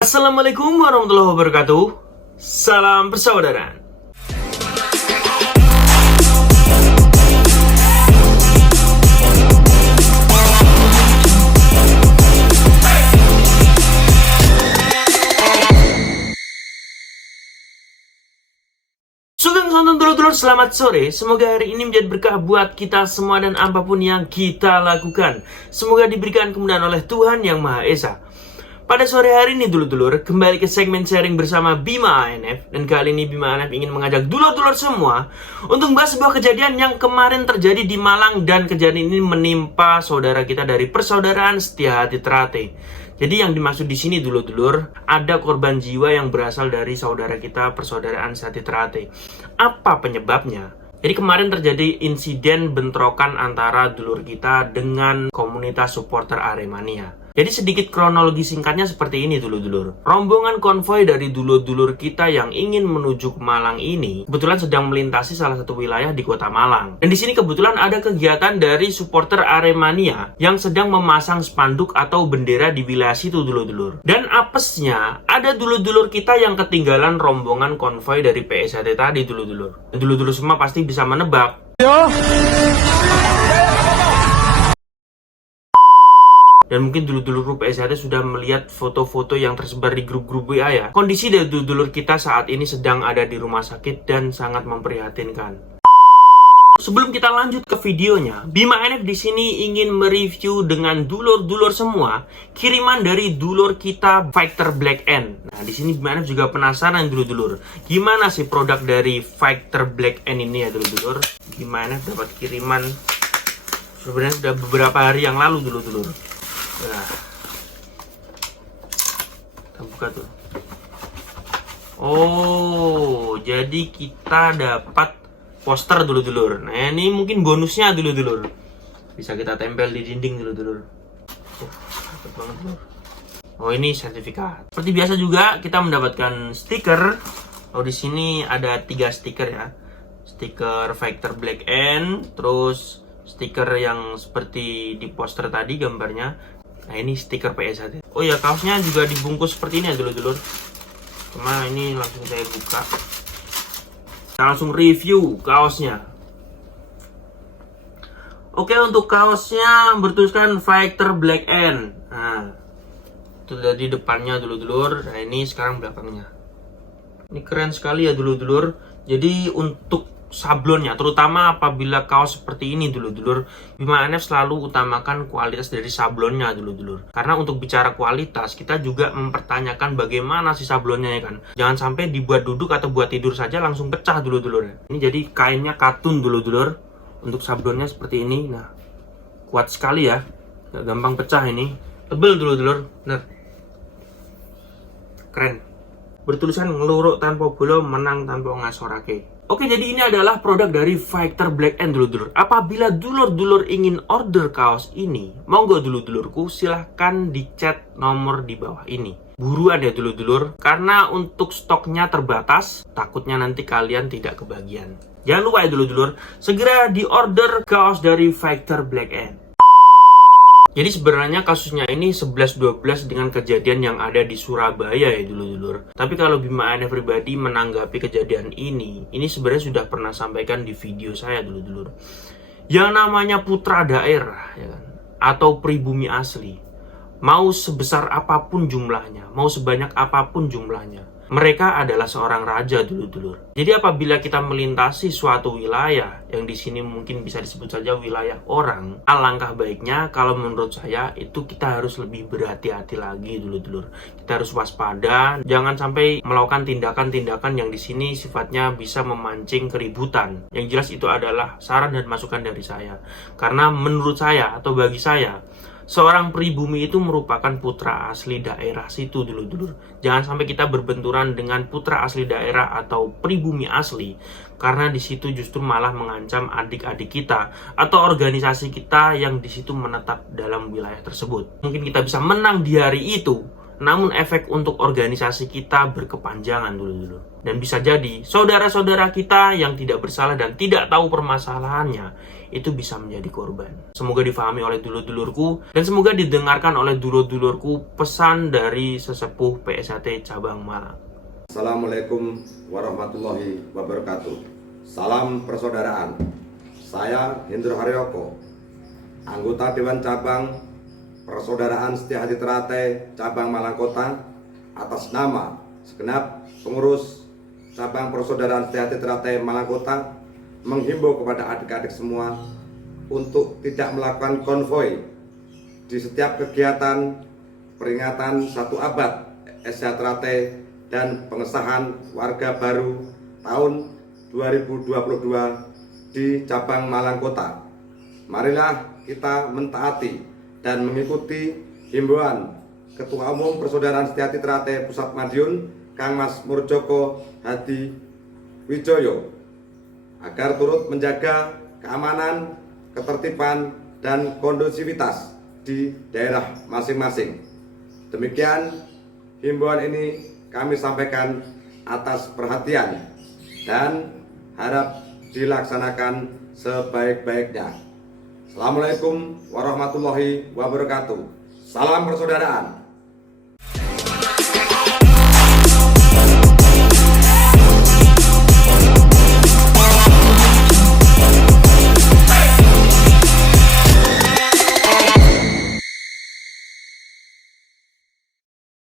Assalamualaikum warahmatullahi wabarakatuh. Salam persaudaraan. Sugeng sonton dulur-dulur, selamat sore. Semoga hari ini menjadi berkah buat kita semua dan apapun yang kita lakukan. Semoga diberikan kemudahan oleh Tuhan Yang Maha Esa. Pada sore hari ini dulur-dulur, kembali ke segmen sharing bersama Bima ANF. Dan kali ini Bima ANF ingin mengajak dulur-dulur semua untuk membahas sebuah kejadian yang kemarin terjadi di Malang. Dan kejadian ini menimpa saudara kita dari Persaudaraan Setia Hati Terate. Jadi yang dimaksud di sini dulur-dulur, ada korban jiwa yang berasal dari saudara kita Persaudaraan Setia Hati Terate. Apa penyebabnya? Jadi kemarin terjadi insiden bentrokan antara dulur kita dengan komunitas supporter Aremania. Jadi sedikit kronologi singkatnya seperti ini dulur-dulur. Rombongan konvoi dari dulur-dulur kita yang ingin menuju ke Malang ini kebetulan sedang melintasi salah satu wilayah di kota Malang. Dan di sini kebetulan ada kegiatan dari supporter Aremania yang sedang memasang spanduk atau bendera di wilayah situ dulur-dulur. Dan apesnya ada dulur-dulur kita yang ketinggalan rombongan konvoi dari PSHT tadi dulur-dulur. Dulur-dulur semua pasti bisa menebak. Dan mungkin dulur-dulur grup PSHT sudah melihat foto-foto yang tersebar di grup-grup WA ya. Kondisi dari dulur-dulur kita saat ini sedang ada di rumah sakit dan sangat memprihatinkan. Sebelum kita lanjut ke videonya, Bima ANF di sini ingin mereview dengan dulur-dulur semua kiriman dari dulur kita Fighter Black N. Nah, di sini Bima ANF juga penasaran dulur-dulur, gimana sih produk dari Fighter Black N ini ya dulur-dulur. Bima ANF dapat kiriman sebenarnya sudah beberapa hari yang lalu dulur-dulur. Nah, kita buka tuh. Oh, jadi kita dapat poster dulur-dulur. Nah, ini mungkin bonusnya dulur-dulur. Bisa kita tempel di dinding dulur-dulur. Cepet banget dulur. Oh, ini sertifikat. Seperti biasa juga kita mendapatkan stiker. Oh, di sini ada 3 stiker ya. Stiker Fighter Black N, terus stiker yang seperti di poster tadi gambarnya. Nah, ini stiker PSHT. Oh ya, kaosnya juga dibungkus seperti ini ya dulur-dulur. Cuma ini langsung saya buka. Kita langsung review kaosnya. Oke, untuk kaosnya bertuliskan Fighter Black N. Nah, itu dari depannya dulur-dulur. Nah, ini sekarang belakangnya. Ini keren sekali ya dulur-dulur. Jadi untuk sablonnya, terutama apabila kaos seperti ini dulur-dulur, Bima ANF selalu utamakan kualitas dari sablonnya dulur-dulur. Karena untuk bicara kualitas, kita juga mempertanyakan bagaimana si sablonnya ya kan. Jangan sampai dibuat duduk atau buat tidur saja langsung pecah dulur-dulur. Ini jadi kainnya katun dulur-dulur. Untuk sablonnya seperti ini. Nah, kuat sekali ya, gak gampang pecah ini. Tebel dulur-dulur, bener. Keren. Bertulisan ngeluruk tanpa bola, menang tanpa ngasorake. Oke, jadi ini adalah produk dari Fighter Black N dulur-dulur. Apabila dulur-dulur ingin order kaos ini, monggo dulur-dulurku silahkan di chat nomor di bawah ini. Buruan ya dulur-dulur, karena untuk stoknya terbatas, takutnya nanti kalian tidak kebagian. Jangan lupa ya dulur-dulur, segera di order kaos dari Fighter Black N. Jadi sebenarnya kasusnya ini 11-12 dengan kejadian yang ada di Surabaya ya dulur-dulur. Tapi kalau Bima ANF pribadi menanggapi kejadian ini sebenarnya sudah pernah sampaikan di video saya dulur-dulur. Yang namanya putra daerah ya kan, atau pribumi asli, mau sebesar apapun jumlahnya, mau sebanyak apapun jumlahnya, mereka adalah seorang raja dulur-dulur. Jadi apabila kita melintasi suatu wilayah yang di sini mungkin bisa disebut saja wilayah orang, alangkah baiknya kalau menurut saya itu kita harus lebih berhati-hati lagi dulur-dulur. Kita harus waspada, jangan sampai melakukan tindakan-tindakan yang di sini sifatnya bisa memancing keributan. Yang jelas itu adalah saran dan masukan dari saya. Karena menurut saya atau bagi saya, seorang pribumi itu merupakan putra asli daerah situ dulur-dulur. Jangan sampai kita berbenturan dengan putra asli daerah atau pribumi asli, karena di situ justru malah mengancam adik-adik kita atau organisasi kita yang di situ menetap dalam wilayah tersebut. Mungkin kita bisa menang di hari itu, namun efek untuk organisasi kita berkepanjangan dulur-dulur. Dan bisa jadi saudara-saudara kita yang tidak bersalah dan tidak tahu permasalahannya itu bisa menjadi korban. Semoga difahami oleh dulur-dulurku dan semoga didengarkan oleh dulur-dulurku pesan dari sesepuh PSAT Cabang Malang. Assalamualaikum warahmatullahi wabarakatuh. Salam persaudaraan. Saya Hendro Haryoko, anggota Dewan Cabang Persaudaraan Setiahati Teratai Cabang Malang Kota, atas nama segenap pengurus Cabang Persaudaraan Setiahati Teratai Malang Kota menghimbau kepada adik-adik semua untuk tidak melakukan konvoi di setiap kegiatan peringatan 1 abad SDA Teratai dan pengesahan warga baru tahun 2022 di Cabang Malang Kota. Marilah kita mentaati dan mengikuti himbauan Ketua Umum Persaudaraan Setiahati Teratai Pusat Madiun, Kang Mas Murjoko Hadi Wijoyo, agar turut menjaga keamanan, ketertiban, dan kondusivitas di daerah masing-masing. Demikian himbauan ini kami sampaikan atas perhatian dan harap dilaksanakan sebaik-baiknya. Assalamualaikum warahmatullahi wabarakatuh. Salam persaudaraan.